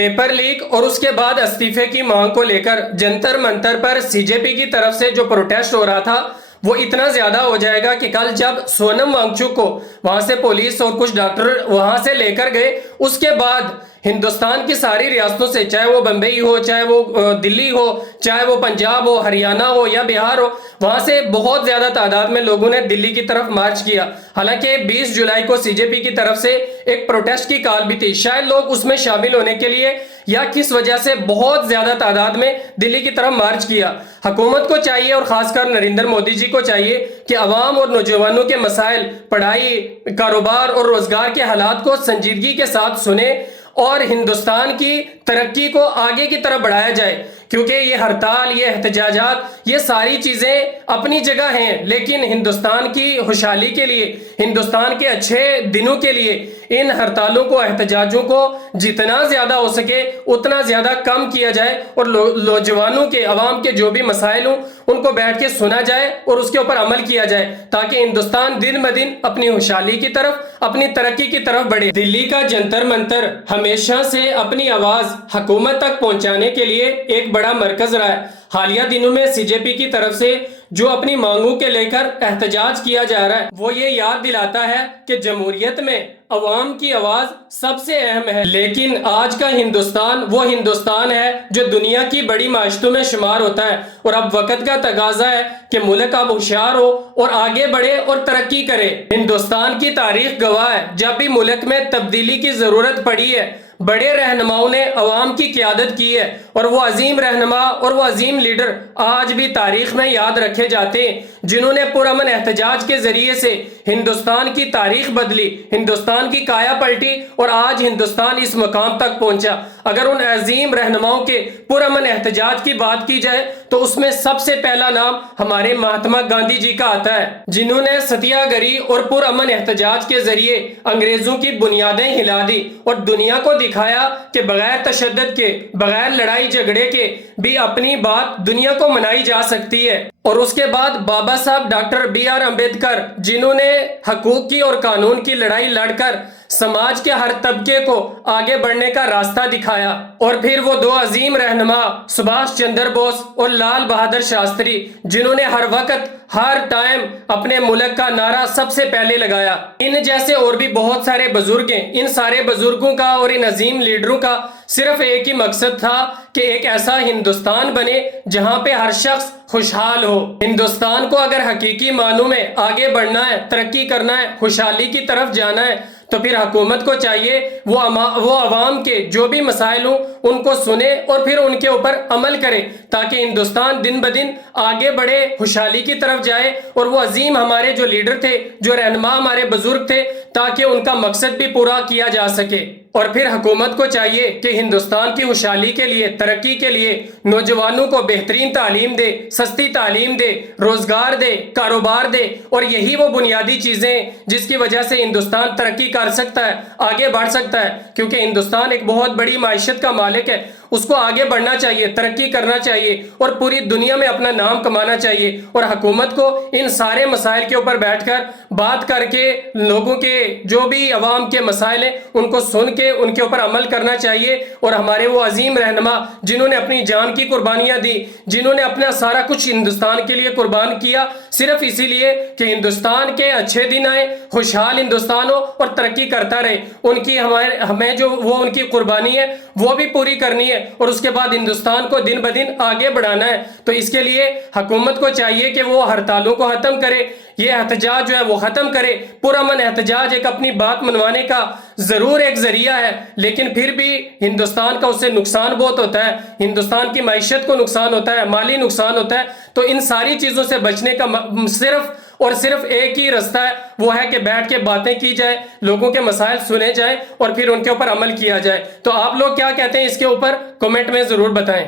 Paper leak اور اس کے بعد استعفے کی مانگ کو لے کر جنتر منتر پر سی جے پی کی طرف سے جو پروٹیسٹ ہو رہا تھا وہ اتنا زیادہ ہو جائے گا کہ کل جب سونم وانگچک کو وہاں سے پولیس اور کچھ ڈاکٹر وہاں سے لے کر گئے، اس کے بعد ہندوستان کی ساری ریاستوں سے، چاہے وہ بمبئی ہو، چاہے وہ دلی ہو، چاہے وہ پنجاب ہو، ہریانہ ہو یا بہار ہو، وہاں سے بہت زیادہ تعداد میں لوگوں نے دلی کی طرف مارچ کیا۔ حالانکہ 20 جولائی کو سی جے پی کی طرف سے ایک پروٹیسٹ کی کال بھی تھی، شاید لوگ اس میں شامل ہونے کے لیے یا کس وجہ سے بہت زیادہ تعداد میں دلی کی طرف مارچ کیا۔ حکومت کو چاہیے اور خاص کر نریندر مودی جی کو چاہیے کہ عوام اور نوجوانوں کے مسائل، پڑھائی، کاروبار اور روزگار کے حالات کو سنجیدگی کے ساتھ سنیں اور ہندوستان کی ترقی کو آگے کی طرف بڑھایا جائے، کیونکہ یہ ہڑتال، یہ احتجاجات، یہ ساری چیزیں اپنی جگہ ہیں، لیکن ہندوستان کی خوشحالی کے لیے، ہندوستان کے اچھے دنوں کے لیے ان ہڑتالوں کو، احتجاجوں کو جتنا زیادہ ہو سکے اتنا زیادہ کم کیا جائے اور نوجوانوں کے، عوام کے جو بھی مسائل ہوں ان کو بیٹھ کے سنا جائے اور اس کے اوپر عمل کیا جائے، تاکہ ہندوستان دن بدن اپنی خوشحالی کی طرف، اپنی ترقی کی طرف بڑھے۔ دلی کا جنتر منتر ہمیشہ سے اپنی آواز حکومت تک پہنچانے کے لیے ایک بڑا مرکز رہا ہے۔ حالیہ دنوں میں سی جے پی کی طرف سے جو اپنی مانگوں کے لے کر احتجاج کیا جا رہا ہے وہ یہ یاد دلاتا ہے کہ جمہوریت میں عوام کی آواز سب سے اہم ہے، لیکن آج کا ہندوستان وہ ہندوستان ہے جو دنیا کی بڑی معیشتوں میں شمار ہوتا ہے، اور اب وقت کا تقاضا ہے کہ ملک اب ہوشیار ہو اور آگے بڑھے اور ترقی کرے۔ ہندوستان کی تاریخ گواہ ہے، جب بھی ملک میں تبدیلی کی ضرورت پڑی ہے بڑے رہنماؤں نے عوام کی قیادت کی ہے، اور وہ عظیم رہنما اور وہ عظیم لیڈر آج بھی تاریخ میں یاد رکھے جاتے ہیں، جنہوں نے پرامن احتجاج کے ذریعے سے ہندوستان کی تاریخ بدلی، ہندوستان کی کایا پلٹی اور آج ہندوستان اس مقام تک پہنچا۔ اگر ان عظیم رہنماؤں کے پرامن احتجاج کی بات کی جائے تو اس میں سب سے پہلا نام ہمارے مہاتما گاندھی جی کا آتا ہے، جنہوں نے ستیہ گری اور پرامن احتجاج کے ذریعے انگریزوں کی بنیادیں ہلا دی اور دنیا کو دکھایا کہ بغیر تشدد کے، بغیر لڑائی جھگڑے کے بھی اپنی بات دنیا کو منائی جا سکتی ہے۔ اور اس کے بعد بابا صاحب ڈاکٹر بی آر امبیڈکر، جنہوں نے حقوق کی اور قانون کی لڑائی لڑ کر سماج کے ہر طبقے کو آگے بڑھنے کا راستہ دکھایا۔ اور پھر وہ دو عظیم رہنما سبھاش چندر بوس اور لال بہادر شاستری، جنہوں نے ہر وقت، ہر ٹائم اپنے ملک کا نعرہ سب سے پہلے لگایا۔ ان جیسے اور بھی بہت سارے بزرگ ہیں۔ ان سارے بزرگوں کا اور ان عظیم لیڈروں کا صرف ایک ہی مقصد تھا کہ ایک ایسا ہندوستان بنے جہاں پہ ہر شخص خوشحال ہو۔ ہندوستان کو اگر حقیقی معنوں میں آگے بڑھنا ہے، ترقی کرنا ہے، خوشحالی کی طرف جانا ہے، تو پھر حکومت کو چاہیے وہ عوام کے جو بھی مسائل ہوں ان کو سنے اور پھر ان کے اوپر عمل کرے، تاکہ ہندوستان دن بدن آگے بڑھے، خوشحالی کی طرف جائے، اور وہ عظیم ہمارے جو لیڈر تھے، جو رہنما ہمارے بزرگ تھے، تاکہ ان کا مقصد بھی پورا کیا جا سکے۔ اور پھر حکومت کو چاہیے کہ ہندوستان کی خوشحالی کے لیے، ترقی کے لیے نوجوانوں کو بہترین تعلیم دے، سستی تعلیم دے، روزگار دے، کاروبار دے، اور یہی وہ بنیادی چیزیں جس کی وجہ سے ہندوستان ترقی کر سکتا ہے، آگے بڑھ سکتا ہے، کیونکہ ہندوستان ایک بہت بڑی معیشت کا مالک ہے۔ اس کو آگے بڑھنا چاہیے، ترقی کرنا چاہیے اور پوری دنیا میں اپنا نام کمانا چاہیے، اور حکومت کو ان سارے مسائل کے اوپر بیٹھ کر بات کر کے لوگوں کے جو بھی عوام کے مسائل ہیں ان کو سن کے ان کے اوپر عمل کرنا چاہیے۔ اور ہمارے وہ عظیم رہنما جنہوں نے اپنی جان کی قربانیاں دی، جنہوں نے اپنا سارا کچھ ہندوستان کے لیے قربان کیا، صرف اسی لیے کہ ہندوستان کے اچھے دن آئے، خوشحال ہندوستان ہو اور ترقی کرتا رہے، ان کی ہمیں جو وہ ان کی قربانی ہے وہ بھی پوری کرنی ہے، اور اس کے بعد ہندوستان کو دن بدن آگے بڑھانا ہے۔ تو اس کے لیے حکومت کو چاہیے کہ وہ ہڑتالوں کو ختم کرے، یہ احتجاج جو ہے وہ ختم کرے۔ پرامن احتجاج ایک اپنی بات منوانے کا ضرور ایک ذریعہ ہے، لیکن پھر بھی ہندوستان کا اس سے نقصان بہت ہوتا ہے، ہندوستان کی معیشت کو نقصان ہوتا ہے، مالی نقصان ہوتا ہے۔ تو ان ساری چیزوں سے بچنے کا صرف اور صرف ایک ہی راستہ ہے، وہ ہے کہ بیٹھ کے باتیں کی جائے، لوگوں کے مسائل سنے جائے اور پھر ان کے اوپر عمل کیا جائے۔ تو آپ لوگ کیا کہتے ہیں اس کے اوپر کمنٹ میں ضرور بتائیں۔